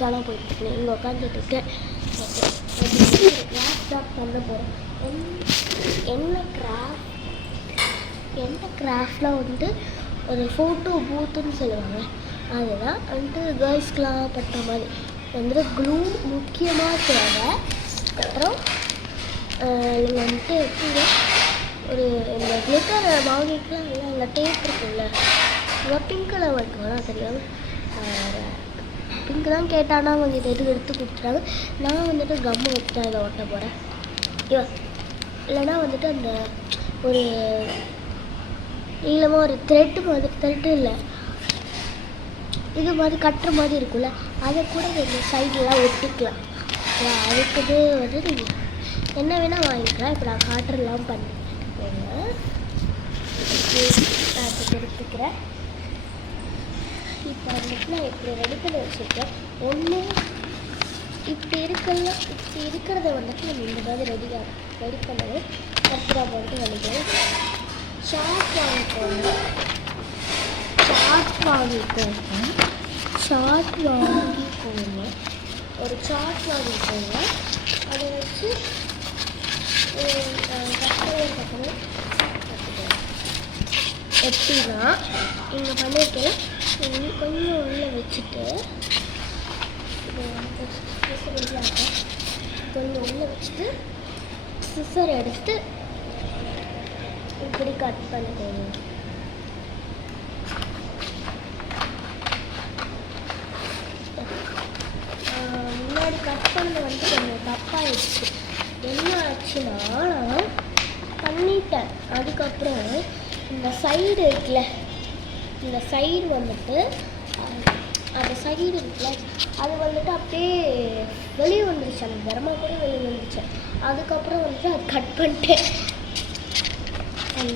காணாம போயிட்டு இங்கே உட்காந்துட்டு இருக்கேன். கிராஃப்ட் தான் பண்ண போகிறேன். என்ன கிராஃப்டில் வந்து ஒரு ஃபோட்டோ பூத்துன்னு சொல்லுவாங்க. அதுதான் வந்துட்டு கேர்ள்ஸ்க்கெலாம் பட்ட மாதிரி வந்துட்டு க்ளூ முக்கியமாக தேவை. அப்புறம் நீங்கள் வந்துட்டு எப்படிங்க ஒரு இந்த கிளிட்டரை வாங்கிக்கலாம். இல்லை இல்லை டேப் இருக்குல்ல, இல்லை பிங்க் கலர் வாங்கிக்கோங்களா தெரியாமல் பிங்க் தான் கேட்டானா கொஞ்சம் எடுத்து கொடுத்துட்டாங்க. நான் வந்துட்டு கம்மு வச்சு தான் இதை ஒட்ட போகிறேன். இல்லைனா வந்துட்டு அந்த ஒரு நீளமாக ஒரு த்ரெட்டு இல்லை இது மாதிரி கட்டுற மாதிரி இருக்குல்ல, அதை கூட நீங்கள் சைடெலாம் ஒட்டிக்கலாம். அதுக்கு வந்து நீங்கள் என்ன வேணால் வாங்கிக்கலாம். இப்போ நான் காட்டுறலாம் பண்ணிக்கோங்க. நான் இப்போ எடுத்துக்கிறேன். இப்போ வந்துட்டு நான் இப்படி ரெடி பண்ணி வச்சுருக்கேன். ஒன்று இப்படி இருக்கிறத வந்துட்டு நம்ம இந்த மாதிரி ரெடி பண்ணவே கரெக்டாக வந்துட்டு நினைக்கிறேன். சார்ட் வாங்கிக்கோங்க. ஒரு சார்ட் வாங்கிக்கோங்க. அதை வச்சு எப்படின்னா இங்கே பண்ணிட்டு கொஞ்சம் உள்ளே வச்சுட்டு கொஞ்சம் உள்ளே வச்சுட்டு சிசர் எடுத்து இப்படி கட் பண்ணிக்கோங்க. முன்னாடி கட் பண்ண வந்துட்டு கொஞ்சம் தப்பாகிடுச்சு. என்ன ஆச்சுன்னா நான் பண்ணிட்டேன். அதுக்கப்புறம் இந்த சைடு இருக்குல்ல, இந்த சைடு வந்துட்டு அந்த சைடு இருக்குல்ல அது வந்துட்டு அப்படியே வெளியே வந்துருச்சு. அந்த வரமா கூட வெளியே வந்துருச்சு. அதுக்கப்புறம் வந்துட்டு அது கட் பண்ணிட்டேன்.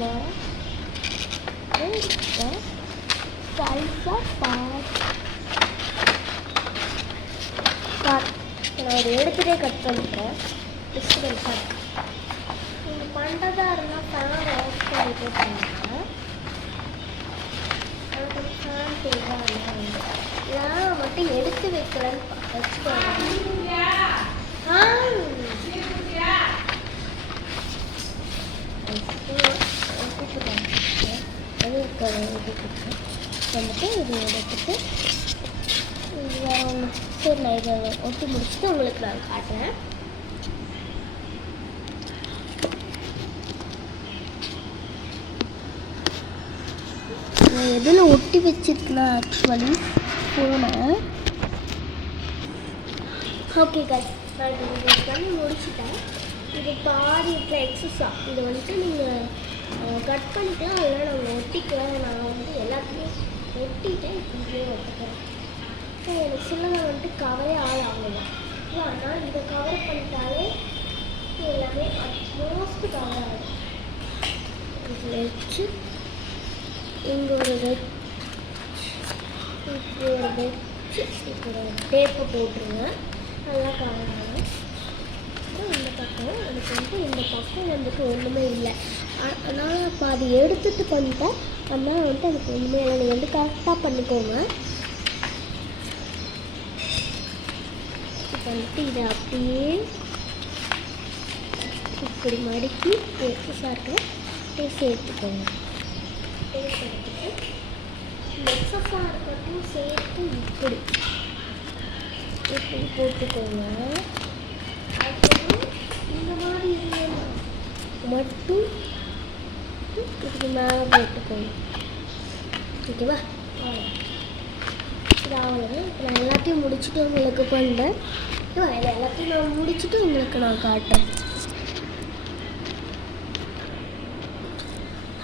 நான் அதை எடுத்துகிட்டே கட் பண்ணிட்டேன். நீங்கள் பண்ணுறதா இருந்தால் ஃபேன் ஆஃப் பண்ணிட்டே பண்ணுங்கள். எனக்கு ஃபேன் தேவையாக இல்லை. நான் மட்டும் எடுத்து வைக்கலன்னு வச்சுக்கோங்க. வந்துட்டு இது எடுத்துட்டு சரி நான் இதை ஒட்டி முடிச்சுட்டு உங்களுக்கு நான் காட்டுறேன். நான் எதில் ஒட்டி வச்சிருக்கேன்னா ஆக்சுவலி ஃபோனை. ஓகே காய்ஸ், நான் இது பண்ணி முடிச்சுட்டேன். இது பாதி எக்ஸஸாக இதை வந்துட்டு நீங்கள் கட் பண்ணிக்கலாம். அதெல்லாம் நாங்கள் ஒட்டிக்கலாம். நான் வந்து எல்லாத்தையுமே ஒட்டிட்டேன். இப்படியே ஒட்டிக்கிறேன். எனக்கு சின்னதாக வந்துட்டு கவரே ஆகலை. ஆனால் இதை கவர் பண்ணிட்டாலே எல்லாமே மோஸ்ட் கவர் ஆகும். இதில் வச்சு இங்கே ஒரு இப்போ டேப்பை போட்டுருங்க. நல்லா கவர் ஆகும். இந்த பக்கம் எனக்கு வந்து இந்த பக்கம் வந்துட்டு ஒன்றுமே இல்லை. ஆனால் இப்போ அதை எடுத்துகிட்டு பண்ணிட்டேன். ஆனால் வந்துட்டு எனக்கு ஒன்றுமே இல்லை. நீங்கள் வந்து கரெக்டாக பண்ணிக்கோங்க. இப்போ வந்துட்டு இதை அப்படியே இப்படி மடிக்கி எக்ஸஸாக இருக்க சேர்த்துக்கோங்க. எடுத்துட்டு எக்ஸஸாக இருக்கட்டும் சேர்த்து இப்படி போட்டுக்கோங்க. அதுக்கப்புறம் இந்த மாதிரி மட்டும் இதுக்கு மேலே போட்டுக்கோங்க. ஓகேவா? இது அவ்வளோதான். இப்போ நான் எல்லாத்தையும் முடிச்சுட்டு உங்களுக்கு பண்ணுறேன். இதை எல்லாத்தையும் நான் முடிச்சுட்டு உங்களுக்கு நான் காட்டுறேன்.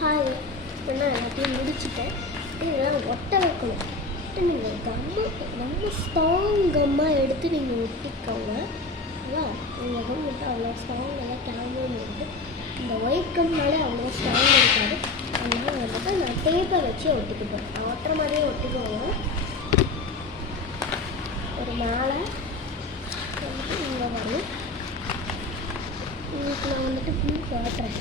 ஹாய், இப்போ நான் எல்லாத்தையும் முடிச்சுட்டேன். இதெல்லாம் ஒட்ட வைக்கணும். நீங்கள் நம்ம ஸ்ட்ராங் கம்மாக எடுத்து நீங்கள் ஒட்டிக்கோங்க. உங்கள் கம் மட்டும் அவ்வளோ ஸ்ட்ராங் நல்லா கேமரா இருக்குது. இந்த ஒயிட் கம்னாலே அவ்வளோ ஸ்ட்ராங் இருக்காது. அதனால் வந்துட்டு நான் டேப்பை வச்சு ஒட்டிக்கிட்டேன். நான் ஒட்டுற மாதிரியே ஒட்டிக்கோங்க. ஒரு மேலே வந்துட்டு இங்கே வரும். உங்களுக்கு நான் வந்துட்டு ஃபுல் காட்டுறேன்.